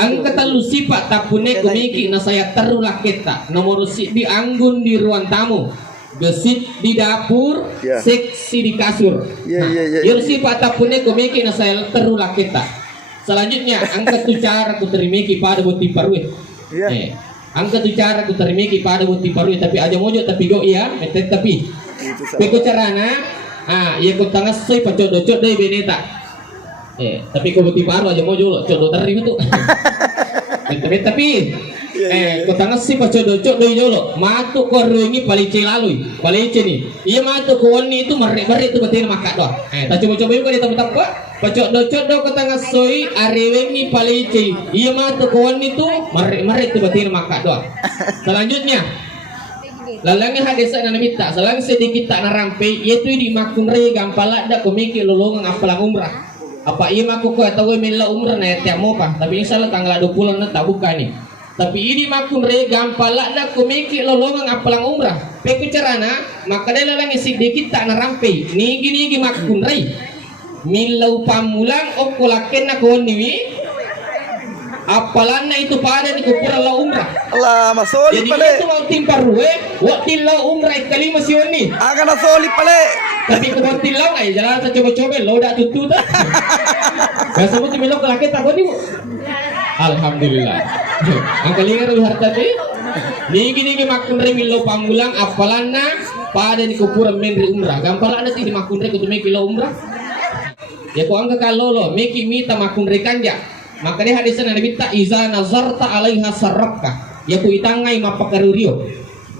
Ang katalu sifat tapune kumiki na saya terulah kita. Nomor si di anggun di ruang tamu. Gesit di dapur, seksi di kasur. Yur sifat tapune kumiki na saya terulah kita. Selanjutnya angka tu cara ku terimiki pada buti parwe. Angka tu cara ku terimiki pada buti parwe tapi aja mojo tapi go iya metet tapi. Peko carana iya ku tangga soy pacodocot dai beneta. Tapi kau buti paru aja mau jual, codo terima tuh. Tapi, kau tangga sih pas codo jual, matu kau rungi palice lalu, palice nih. Iya matu kau ini itu merek itu betul makat doh. Tak coba yuk kau di tempat apa? Pas codo kau tangga soi arewengi palice. Iya matu kau ini tuh merek itu betul makat doh. Selanjutnya. Lalangnya hadisa na namita, selang sedikit tak narampe, yaitu di makun re gampala dak komiki lolongan apalang umrah. Apa iya aku ko tahu mila umrah na tiap mo pa tapi insyaallah tanggal 20 na tabuka ni tapi ini makun re gampala da kumiki lolongan apalang umrah peku carana maka dala lang sedikit tak narampe ni gini makun re milau pamulang o kolaken na ko niwi apalan na itu pada di kupura la umrah Allah masoli jadi pale itu mau timparwe waktu la umrah kalima sioni akan masoli pale tapi kau tilau ay jalan sa coba-coba lo dak tutu dah. Biasa mo timilo kelaki tak kau ni. Alhamdulillah. Ang kalingan ru harta ti. Nigi makun re milo pamulang apalana pada di kupuran menri umrah. Gampala ada ti di makun re kutu meki lo umrah. Ya ko angka kalolo meki mita makun re kanja. Maka dia hadisan Nabi ta iza nazarta alaiha sarraka. Ya ku itangai mapakarurio.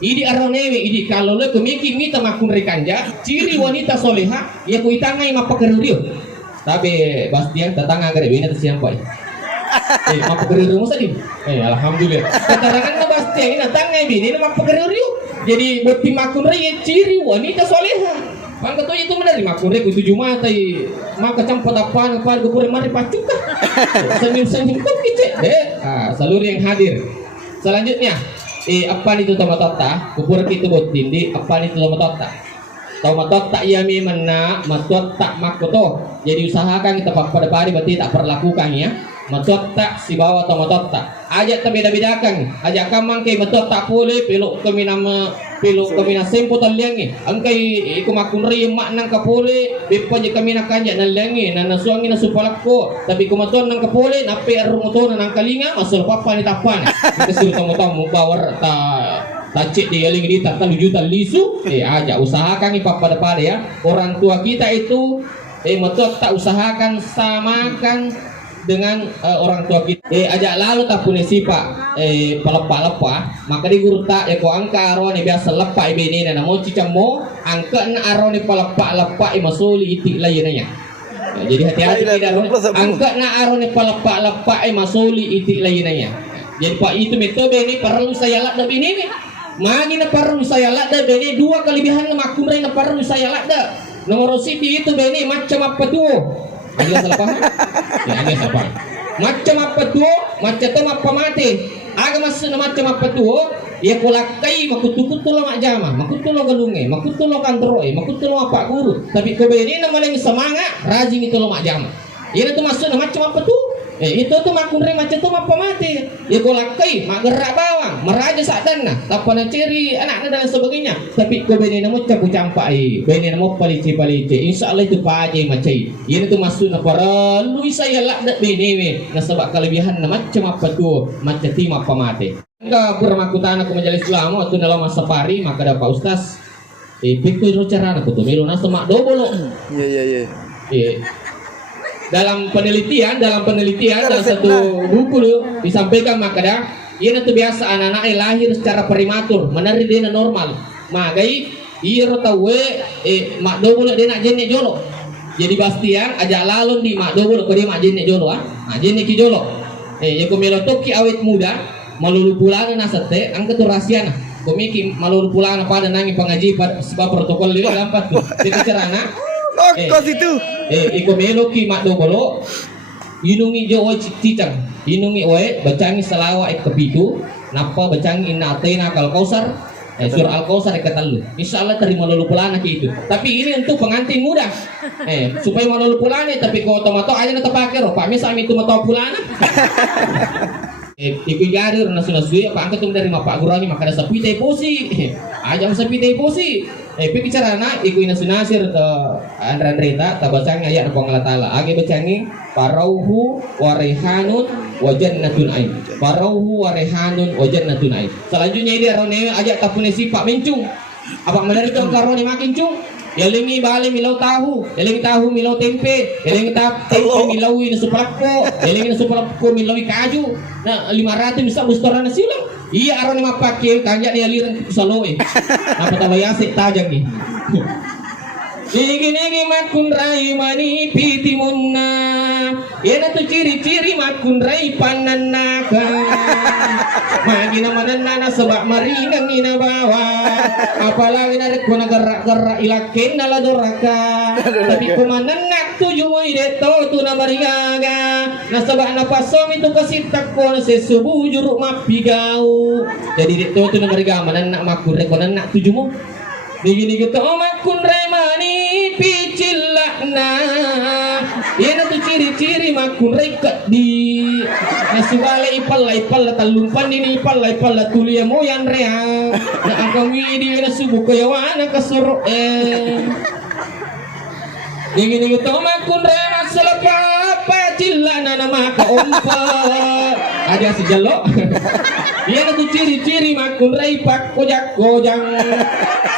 Idi aronewe idi kalau le kemiki mita makun rekanja ciri wanita soleha ya kuitangai mapakarurio tapi Bastian tatanga gare bina siang pai mapakarurio musa di alhamdulillah keterangan na Bastian ina tangai bina mapakarurio jadi boti makun re ciri wanita soleha pangka to itu benar makun re ku 7 mata maka campat apa gupure mari pacuka senyum kok kice seluruh yang hadir selanjutnya apa itu tomatota kupur itu buat dindi apa itu tomatota ya memang matota makoto jadi usahakan kita pada berarti tak perlakukan ya matota si bawa tomatota ajak terbeda-bedakan ajak kamang kay matota pule pelok kami nama pelok kami na sempo talyangi angkay ikumakun ri mak nang kapule bepa je kami na kanya nalyangi na nasuangi na supalako tapi kumaton nang kapule nape arungoton nang kalinga masul papa ni tapan kita suruh tamu-tamu bawar tacik di aling di tak juta lisu ajak usahakan pada ya orang tua kita itu matota usahakan samakan dengan orang tua kita ajak lalu tak punya sifat pelepa-lepa maka di guru tak ko angka arone biasa lepa ibene na mo cicamo angka na arone pelepa-lepa masuli itik lainnya jadi hati-hati tidak angka na arone pelepa-lepa masuli itik lainnya jadi pak itu metode ini perlu saya lak ini magi na perlu saya lak bene dua kelebihan makun na perlu saya lak nomor siti itu bene macam apa tuh ada salah paham? Ya ada salah paham. Macam apa tuh? Macam tu apa mati? Aga masuk macam apa tuh? Ya kulakai makutukutu lo mak jama, makutu lo galunge, makutu lo kantroi, makutu lo apa guru. Tapi kebeni nama yang semangat, rajin itu lo mak jama. Ini tu masuk macam apa tuh? Itu tuh makun re macam tu apa mati? Ya kulakai mak gerak bawang, meraja sadan nah, tapana ciri anaknya dan sebagainya. Tapi kebeni nama capu campai, beni nama palice. Insyaallah itu paje macai. Ini tuh masuk na perlu saya lak dak beni na sebab kelebihan macam apa tuh? Macam tim apa mati? Enggak bermakutan aku majelis ulama tu dalam masa pari maka ada Pak Ustaz pikir cara aku tuh melu na semak dobolo. Iya. Dalam penelitian dalam satu buku lu disampaikan maka dah ini tuh biasa anak-anak lahir secara prematur menari dia normal magai iya tahu mak dobolo dia nak jenek jolo jadi Bastian ajak lalun di mak dobolo ko dia mak jenek jolo jenek ki jolo ya ko melotok ki awet muda malulu pulana na sate angka tu rahasia nah komiki malulu pulana pada nangi pengaji sebab protokol dia lampat tuh kita cerana kos itu iko meloki mak dobolo inungi jo cicang inungi oe bacangi salawa kepitu napa bacangi inna atena kal kausar surah al kausar katalu insyaallah terima lulu pulana ki itu tapi ini untuk pengantin muda supaya mau lulu pulana tapi kau tomato aja na tapake ro pami sami itu mato pulana Ikut garir na sunasui apa angkat dari mapak gurani maka ada sapi teh posi. Aja sapi teh posi. Pikir cara na ikut na sunasir ke andran reta tabacang ayat na Allah taala. Age bacangi parauhu warehanun wajannatun ain. Parauhu warehanun wajannatun ain. Selanjutnya ini arone ajak tapune sipak mencung. Abang menari tu karone makin cung. Yalingi bali milau tahu, yalingi tahu milau tempe, yalingi tempe milau ini supalako, yalingi supalako milau kaju. Nah 500 bisa bustoran silang. Iya aron lima pakai kanjak dia liran saloe. Apa tabayase tajang ni. Nigi makun rai mani piti munna. Yana tu ciri-ciri makun rai pananaka. Magina mananana sebab maringang ina bawa. Apalagi narik ko nagarak-garak ilakin nala doraka. Tapi kumananak tujuh mo ideto tu na marigaga. Nasabak na pasom itu kasitak ko na sesubu juruk mapigau. Jadi dito tu na marigaga mananak makun rai ko nanak tujuh mo. Digi gitu makun remani picilakna. Yana tu ciri-ciri makun rekat di nasibale ipal talumpan ini ipal tulia moyan rea. Na angkami di nasubu kayawana kasuro Digi gitu makun rema selapa pacilakna nama kaumpa. Ada si jalo. Yana tu ciri-ciri makun reipak kojak-kojang.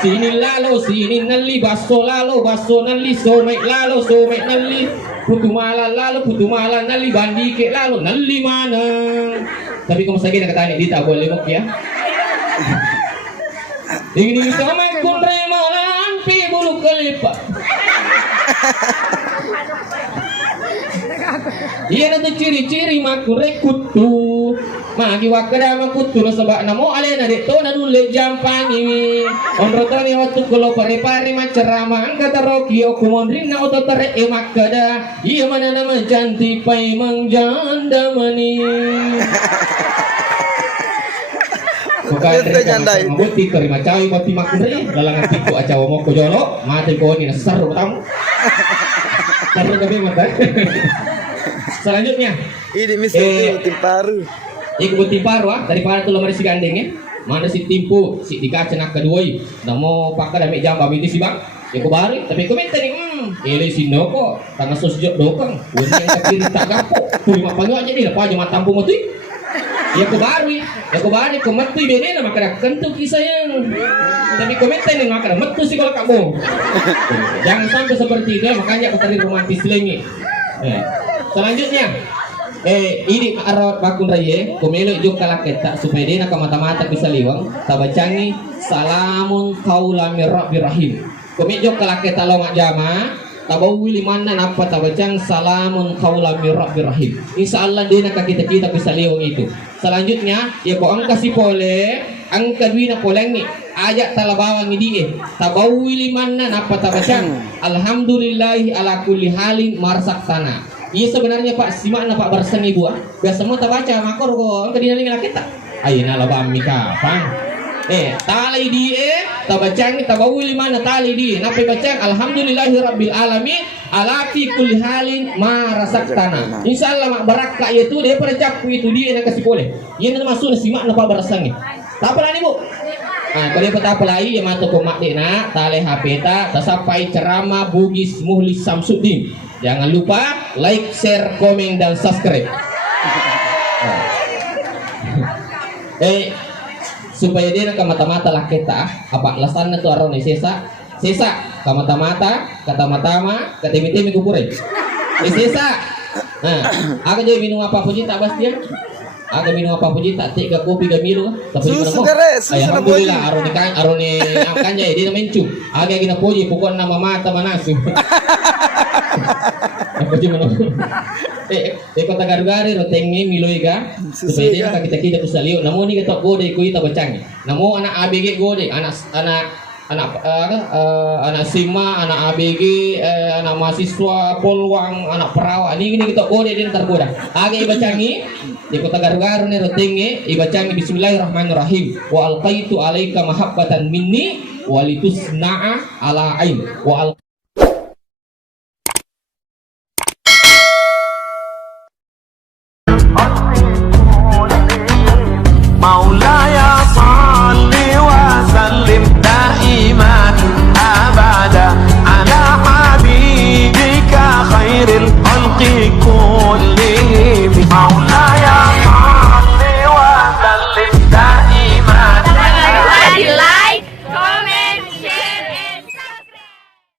Sini lalo, sini nali, baso lalo, baso nali, somek lalo, somek nali, putu mala lalo, putu mala nali, bandike lalo, nali mana? Tapi kamu lagi nak tanya, dia tak boleh mok ya? Ini sama kun remalan, pi bulu kelipat. Iya nanti ciri-ciri makun rekutu. Magi wakada makutu sebab namo alena dekto nanule jampangi. Onrotani waktu kalau pare-pare macerama angkata roki okumondrin na ototare makada. Iya mana nama cantik pai mangjanda mani. Bukan jandai. Mabuti terima cawi mati makure dalam tiku acawa mo kojolo mati ko ni nasaru tamu. Saru kabe mata. Selanjutnya Ini misalnya timparu. Iku buti paru daripada tu lemari si gandeng mana si timpu si dikaca nak kedua namo pakai dami jam babi si bang ya ko bari tapi komentar ni ele sino ko tanah sosjok dokang wani yang kiri tak gapo tu lima panyo aja ni apa aja matampu mo tu ya ko bari ko mati bene na makara kentu kisah tapi komentar ni makara metu si kalau kamu jangan sampai seperti itu makanya kata romantis lagi selanjutnya ini arot bakun raya kumelo juk kalaketa supaya dia nak mata-mata bisa liwang tabacangi salamun kaulamir rabbir rahim kumelo juk kalaketa longa jama tabawi limana napa tabacang salamun kaulamir rabbir rahim insyaallah dia nak kita bisa liwang itu selanjutnya ya ko angka si pole angka duina poleng ni ajak talabawang ini tabawi limana napa tabacang alhamdulillahi ala kulli halin marsak tanah. Iya sebenarnya Pak simak na Pak barsan ibu biasa mau baca makor ko kadina ning kita ayuna labam mika pang tali di tabacang tabawi lima na tali di napi bacang alhamdulillahi rabbil alamin ala fi kulli halin ma rasaktana insyaallah mak barakah itu dia pada capu itu dia nak kasih boleh ieu na masuk na simak na Pak barsan ni tapalan ibu kalau petapa lagi yang matu komak dina tali HP ta sampai ceramah Bugis Muhlis Samsudin. Jangan lupa like, share, komen dan subscribe. Supaya dia nak mata-mata lah kita apa alasan tu arone sesa kamata-mata kata matama kata timi kupure. Sesa. Aga jadi minum apa pun tak bas dia. Aga minum apa pun tak tiga kopi gamilu tapi susu kare susu na boji arone kanja dia mencu aga gina poji pokok nama mata manasu apa sih mana kota garu-garu rotengi miloiga supaya dia kita bisa lihat namun ni ketok gode ku kita bacang namun anak ABG gode anak SIMA, anak ABG, anak mahasiswa Polwang, anak perawat. Ini kita boleh dia tergoda. Age ibacangi di kota garu-garu ni rotengi ibacangi bismillahirrahmanirrahim. Wa alqaitu alaika mahabbatan minni walitusna'a ala ain. Wa